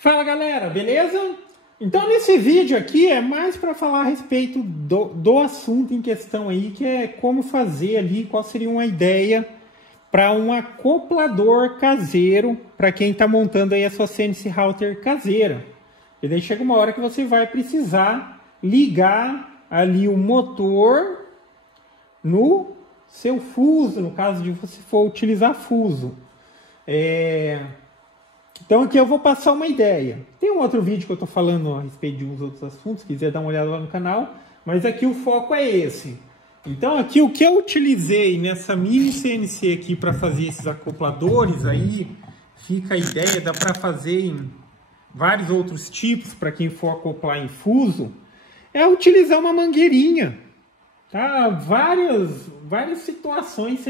Fala galera, beleza? Então nesse vídeo aqui é mais para falar a respeito do assunto em questão aí, que é como fazer ali, qual seria uma ideia para um acoplador caseiro, para quem está montando aí a sua CNC Router caseira. E daí chega uma hora que você vai precisar ligar ali o motor no seu fuso, no caso de você for utilizar fuso. Então aqui eu vou passar uma ideia. Tem um outro vídeo que eu estou falando a respeito de uns outros assuntos, se quiser dar uma olhada lá no canal, mas aqui o foco é esse. Então aqui o que eu utilizei nessa mini CNC aqui para fazer esses acopladores aí, fica a ideia, dá para fazer em vários outros tipos para quem for acoplar em fuso, é utilizar uma mangueirinha. Tá? Várias situações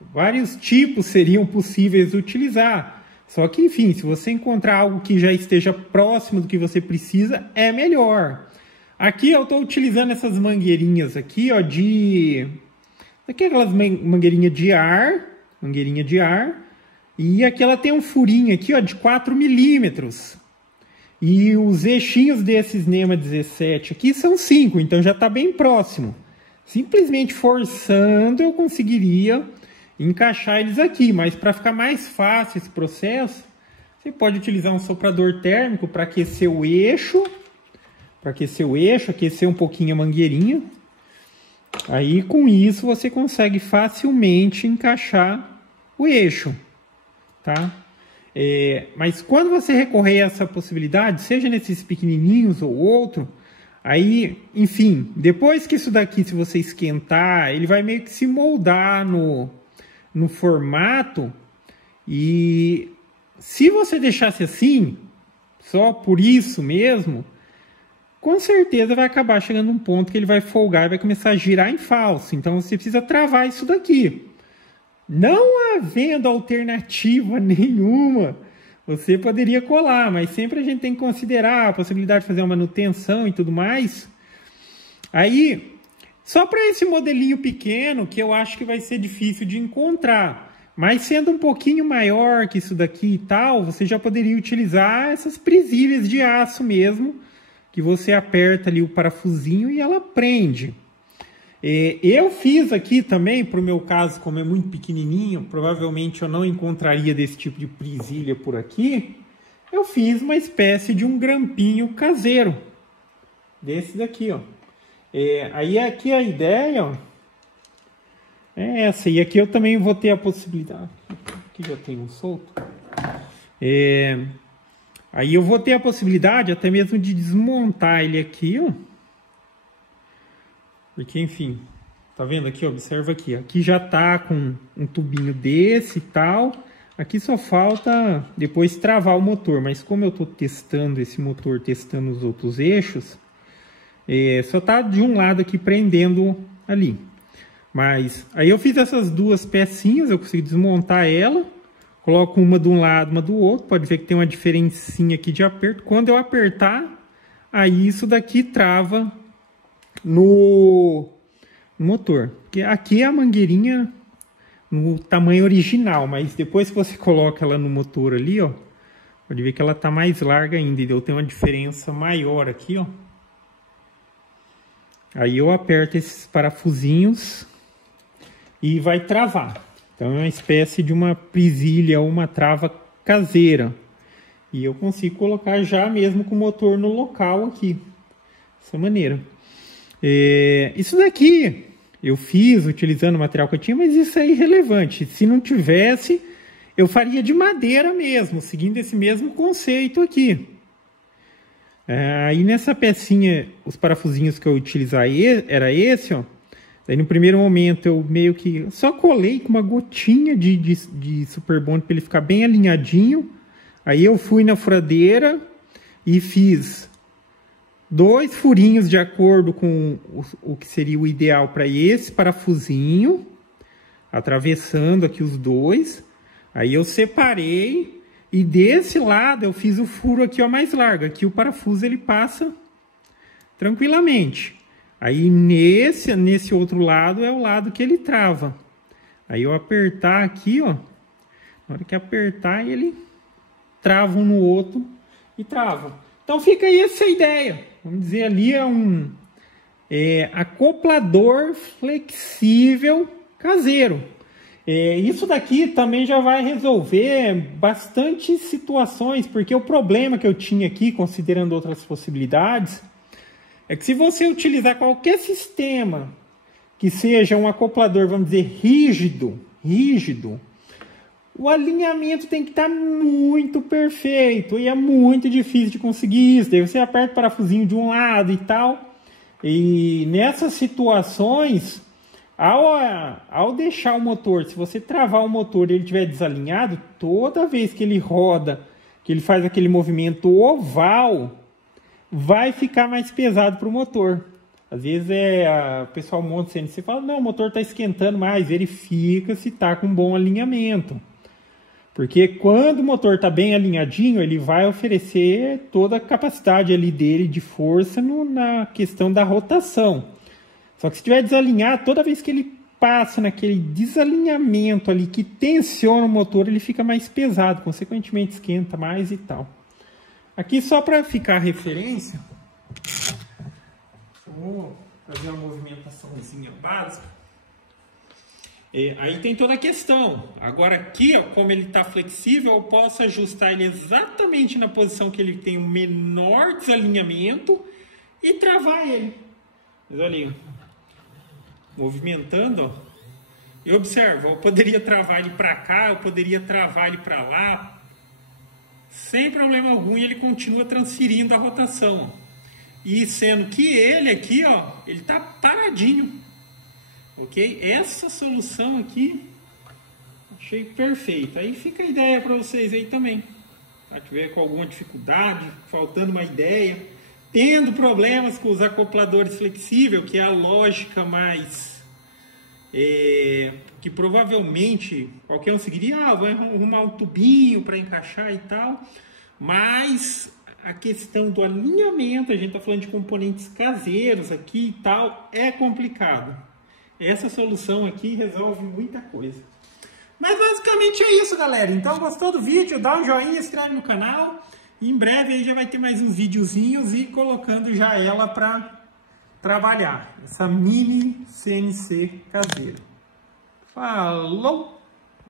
vários tipos seriam possíveis de utilizar. Só que, enfim, se você encontrar algo que já esteja próximo do que você precisa, é melhor. Aqui eu estou utilizando essas mangueirinhas aqui, ó, aquelas mangueirinha de ar, e aqui ela tem um furinho aqui, ó, de 4 milímetros. E os eixinhos desses NEMA 17 aqui são 5, então já está bem próximo. Simplesmente forçando eu conseguiria encaixar eles aqui, mas para ficar mais fácil esse processo, você pode utilizar um soprador térmico para aquecer o eixo, aquecer um pouquinho a mangueirinha. Aí com isso você consegue facilmente encaixar o eixo, tá? Mas quando você recorrer a essa possibilidade, seja nesses pequenininhos ou outro, aí, enfim, depois que isso daqui, se você esquentar, ele vai meio que se moldar no formato, e se você deixasse assim, só por isso mesmo, com certeza vai acabar chegando um ponto que ele vai folgar e vai começar a girar em falso. Então você precisa travar isso daqui. Não havendo alternativa nenhuma, você poderia colar, mas sempre a gente tem que considerar a possibilidade de fazer uma manutenção e tudo mais. Aí, só para esse modelinho pequeno, que eu acho que vai ser difícil de encontrar, mas sendo um pouquinho maior que isso daqui e tal, você já poderia utilizar essas presilhas de aço mesmo, que você aperta ali o parafusinho e ela prende. Eu fiz aqui também, para o meu caso, como é muito pequenininho, provavelmente eu não encontraria desse tipo de presilha por aqui, eu fiz uma espécie de um grampinho caseiro, desse daqui, ó. Aí aqui a ideia, ó, é essa. E aqui eu também vou ter a possibilidade, aqui já tem um solto, aí eu vou ter a possibilidade até mesmo de desmontar ele aqui, ó, porque enfim, tá vendo aqui, observa aqui já tá com um tubinho desse e tal, aqui só falta depois travar o motor, mas como eu tô testando esse motor, testando os outros eixos, só tá de um lado aqui prendendo ali. Mas aí eu fiz essas duas pecinhas, eu consegui desmontar ela, coloco uma de um lado, uma do outro, pode ver que tem uma diferencinha aqui de aperto. Quando eu apertar, aí isso daqui trava no motor. Porque aqui é a mangueirinha no tamanho original, mas depois que você coloca ela no motor ali, ó, pode ver que ela tá mais larga ainda, e eu tenho uma diferença maior aqui, ó. Aí eu aperto esses parafusinhos e vai travar. Então é uma espécie de uma presilha ou uma trava caseira. E eu consigo colocar já mesmo com o motor no local aqui. Dessa maneira. Isso daqui eu fiz utilizando o material que eu tinha, mas isso é irrelevante. Se não tivesse, eu faria de madeira mesmo, seguindo esse mesmo conceito aqui. Aí nessa pecinha, os parafusinhos que eu utilizar era esse, ó. Daí no primeiro momento eu meio que só colei com uma gotinha de Super Bond para ele ficar bem alinhadinho. Aí eu fui na furadeira e fiz 2 furinhos de acordo com o que seria o ideal para esse parafusinho, atravessando aqui os dois. Aí eu separei. E desse lado eu fiz o furo aqui, ó, mais largo. Aqui o parafuso ele passa tranquilamente. Aí nesse outro lado é o lado que ele trava. Aí eu apertar aqui, ó. Na hora que apertar ele trava um no outro e trava. Então fica aí essa ideia. Vamos dizer ali é um acoplador flexível caseiro. Isso daqui também já vai resolver bastante situações, porque o problema que eu tinha aqui, considerando outras possibilidades, é que se você utilizar qualquer sistema que seja um acoplador, vamos dizer, rígido, o alinhamento tem que estar muito perfeito e é muito difícil de conseguir isso. Daí você aperta o parafusinho de um lado e tal. E nessas situações, ao deixar o motor, se você travar o motor e ele estiver desalinhado, toda vez que ele roda, que ele faz aquele movimento oval, vai ficar mais pesado para o motor. Às vezes o pessoal monta o CNC e fala, não, o motor está esquentando mais, verifica se está com bom alinhamento. Porque quando o motor está bem alinhadinho, ele vai oferecer toda a capacidade ali dele de força na questão da rotação. Só que se estiver desalinhado, toda vez que ele passa naquele desalinhamento ali que tensiona o motor, ele fica mais pesado, consequentemente esquenta mais e tal. Aqui só para ficar referência, vou fazer uma movimentaçãozinha básica. Aí tem toda a questão. Agora aqui, ó, como ele está flexível, eu posso ajustar ele exatamente na posição que ele tem o menor desalinhamento e travar ele. Mas olha aí, movimentando, ó. E observa, eu poderia travar ele para cá, eu poderia travar ele para lá, sem problema algum, e ele continua transferindo a rotação. Ó. E sendo que ele aqui, ó, ele está paradinho. Ok? Essa solução aqui achei perfeita. Aí fica a ideia para vocês aí também. Se tiver com alguma dificuldade, faltando uma ideia, tendo problemas com os acopladores flexíveis, que é a lógica mais que provavelmente qualquer um seguiria, vai arrumar um tubinho para encaixar e tal, mas a questão do alinhamento, a gente está falando de componentes caseiros aqui e tal, é complicado. Essa solução aqui resolve muita coisa. Mas basicamente é isso, galera. Então, gostou do vídeo? Dá um joinha, se inscreve no canal. E em breve aí já vai ter mais uns videozinhos e colocando já ela para trabalhar. Essa mini CNC caseira. Falou!